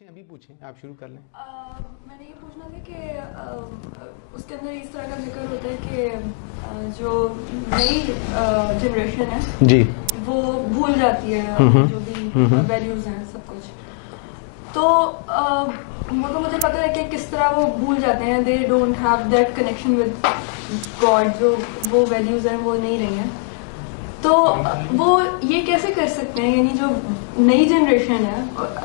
ابھی پوچھیں, آپ شروع کر لیں. میں نے یہ پوچھنا تھا کہ اس کے اندر اس طرح کا ذکر ہوتا ہے کہ جو نئی جنریشن ہے جی وہ بھول جاتی ہے جو بھی ویلیوز ہیں سب کچھ. تو وہ تو مجھے پتہ ہے کہ کس طرح وہ بھول جاتے ہیں. They don't have that connection with God, جو وہ ویلیوز ہیں وہ نہیں رہی ہیں. تو وہ یہ کیسے کر سکتے ہیں, یعنی جو نئی جنریشن ہے,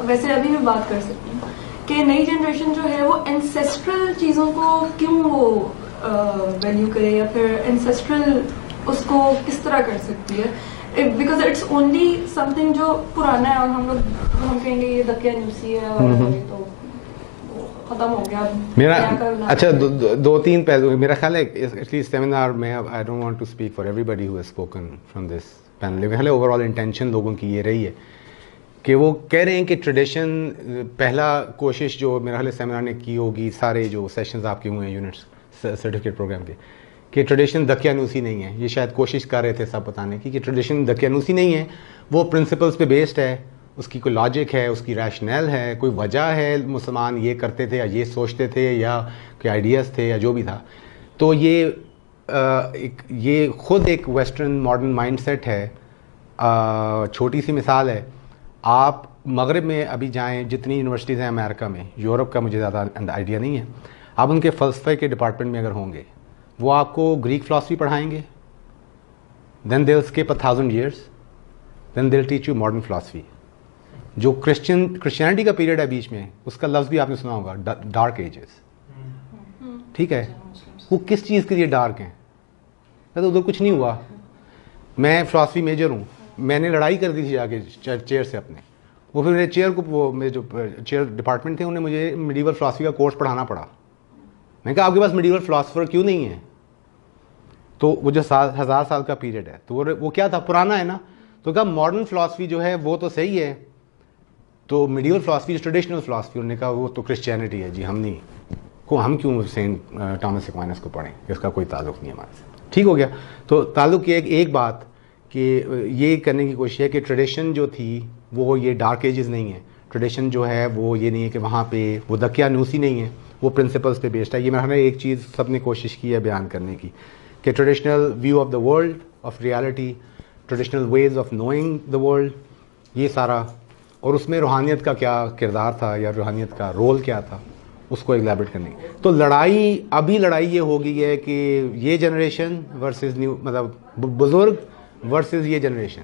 ویسے ابھی میں بات کر سکتی ہوں کہ نئی جنریشن جو ہے وہ انسیسٹرل چیزوں کو کیوں وہ ویلیو کرے, یا پھر انسیسٹرل اس کو کس طرح کر سکتی ہے, because it's only something جو پرانا ہے, اور ہم کہیں گے یہ دقیانوسی ہے اور تو ختم ہو گیا. میرا اچھا دو تین پہلو میرا خیال ہے ایٹ لیسٹ سیمینار میں, I don't want to speak for everybody who has spoken from this panel. میرا خیال ہے اوور آل انٹینشن لوگوں کی یہ رہی ہے کہ وہ کہہ رہے ہیں کہ ٹریڈیشن, پہلا کوشش جو میرا خیال ہے سیمینار نے کی ہوگی, سارے جو سیشنز آپ کے ہوئے ہیں یونٹس سرٹیفکیٹ پروگرام کے, کہ ٹریڈیشن دقیانوسی نہیں ہے. یہ شاید کوشش کر رہے تھے سب بتانے کی کہ ٹریڈیشن دقیانوسی نہیں ہے, وہ پرنسپلس پہ بیسڈ ہے, اس کی کوئی لاجک ہے, اس کی ریشنل ہے, کوئی وجہ ہے مسلمان یہ کرتے تھے یا یہ سوچتے تھے یا کوئی آئیڈیاز تھے یا جو بھی تھا. تو یہ خود ایک ویسٹرن ماڈرن مائنڈ سیٹ ہے. چھوٹی سی مثال ہے, آپ مغرب میں ابھی جائیں, جتنی یونیورسٹیز ہیں امریکہ میں, یورپ کا مجھے زیادہ آئیڈیا نہیں ہے, آپ ان کے فلسفے کے ڈپارٹمنٹ میں اگر ہوں گے, وہ آپ کو گریک فلاسفی پڑھائیں گے, then they will skip 1000 years, then they will teach you modern philosophy. جو کرسچینٹی کا پیریڈ ہے بیچ میں, اس کا لفظ بھی آپ نے سنا ہوگا, ڈارک ایجز. ٹھیک ہے, وہ کس چیز کے لیے ڈارک ہیں؟ ادھر کچھ نہیں ہوا. میں فلاسفی میجر ہوں, میں نے لڑائی کر دی تھی جا کے چیئر سے اپنے, وہ پھر میرے چیئر کو, وہ میرے جو چیئر ڈپارٹمنٹ تھے, انہیں مجھے میڈیول فلاسفی کا کورس پڑھانا پڑا. میں نے کہا آپ کے پاس میڈیول فلاسفر کیوں نہیں ہے؟ تو وہ جو 1000 سال کا پیریڈ ہے, تو وہ کیا تھا, پرانا ہے نا. تو کہا ماڈرن فلاسفی جو ہے وہ تو صحیح ہے, تو میڈیول فلاسفی ٹریڈیشنل فلاسفی, انہوں نے کہا وہ تو کرسچینٹی ہے جی, ہم کیوں سینٹ ٹامس ایکوائنس کو پڑھیں, اس کا کوئی تعلق نہیں ہمارے سے. ٹھیک ہو گیا. تو تعلق ایک بات کہ یہ کرنے کی کوشش ہے کہ ٹریڈیشن جو تھی وہ یہ ڈارک ایجز نہیں ہے. ٹریڈیشن جو ہے وہ یہ نہیں ہے کہ وہاں پہ وہ دقیانوسی نہیں ہے, وہ پرنسپلس پہ بیسڈ ہے. یہ میں نے ایک چیز سب نے کوشش کی ہے بیان کرنے کی کہ traditional view of the world, of reality, traditional ways of knowing the world, یہ سارا, اور اس میں روحانیت کا کیا کردار تھا یا روحانیت کا رول کیا تھا, اس کو ایلیبریٹ کرنے کی. تو ابھی لڑائی یہ ہو گئی ہے کہ یہ جنریشن ورسز نیو, مطلب بزرگ ورسز یہ جنریشن.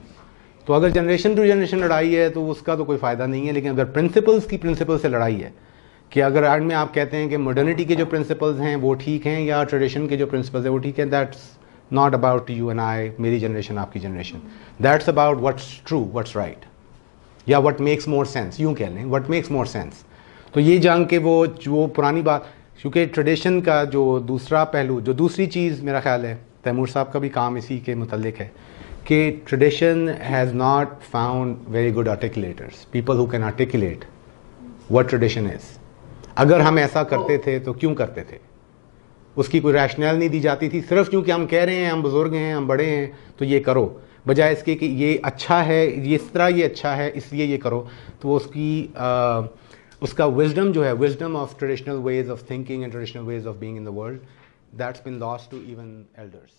تو اگر جنریشن ٹو جنریشن لڑائی ہے تو اس کا تو کوئی فائدہ نہیں ہے. لیکن اگر پرنسپل سے لڑائی ہے, کہ اگر اینڈ میں آپ کہتے ہیں کہ ماڈرنٹی کے جو پرنسپلز ہیں وہ ٹھیک ہیں یا ٹریڈیشن کے جو پرنسپلز ہیں وہ ٹھیک ہیں, that's not about you and I, میری جنریشن آپ کی generation, that's about what's true, what's right, یا وٹ میکس مور سینس, یوں کہہ لیں وٹ میکس مور سینس. تو یہ جان کے وہ پرانی بات, کیونکہ ٹریڈیشن کا جو دوسرا پہلو, جو دوسری چیز میرا خیال ہے, تیمور صاحب کا بھی کام اسی کے متعلق ہے, کہ tradition has not found very good articulators, people who can articulate what tradition is. اگر ہم ایسا کرتے تھے تو کیوں کرتے تھے, اس کی کوئی ریشنل نہیں دی جاتی تھی, صرف کیونکہ ہم کہہ رہے ہیں ہم بزرگ ہیں, ہم بڑے ہیں, تو یہ کرو, بجائے اس کے کہ یہ اچھا ہے, اس طرح یہ اچھا ہے اس لیے یہ کرو. تو اس کا وزڈم جو ہے, wisdom of traditional ways of thinking and traditional ways of being in the world, that's been lost to even elders.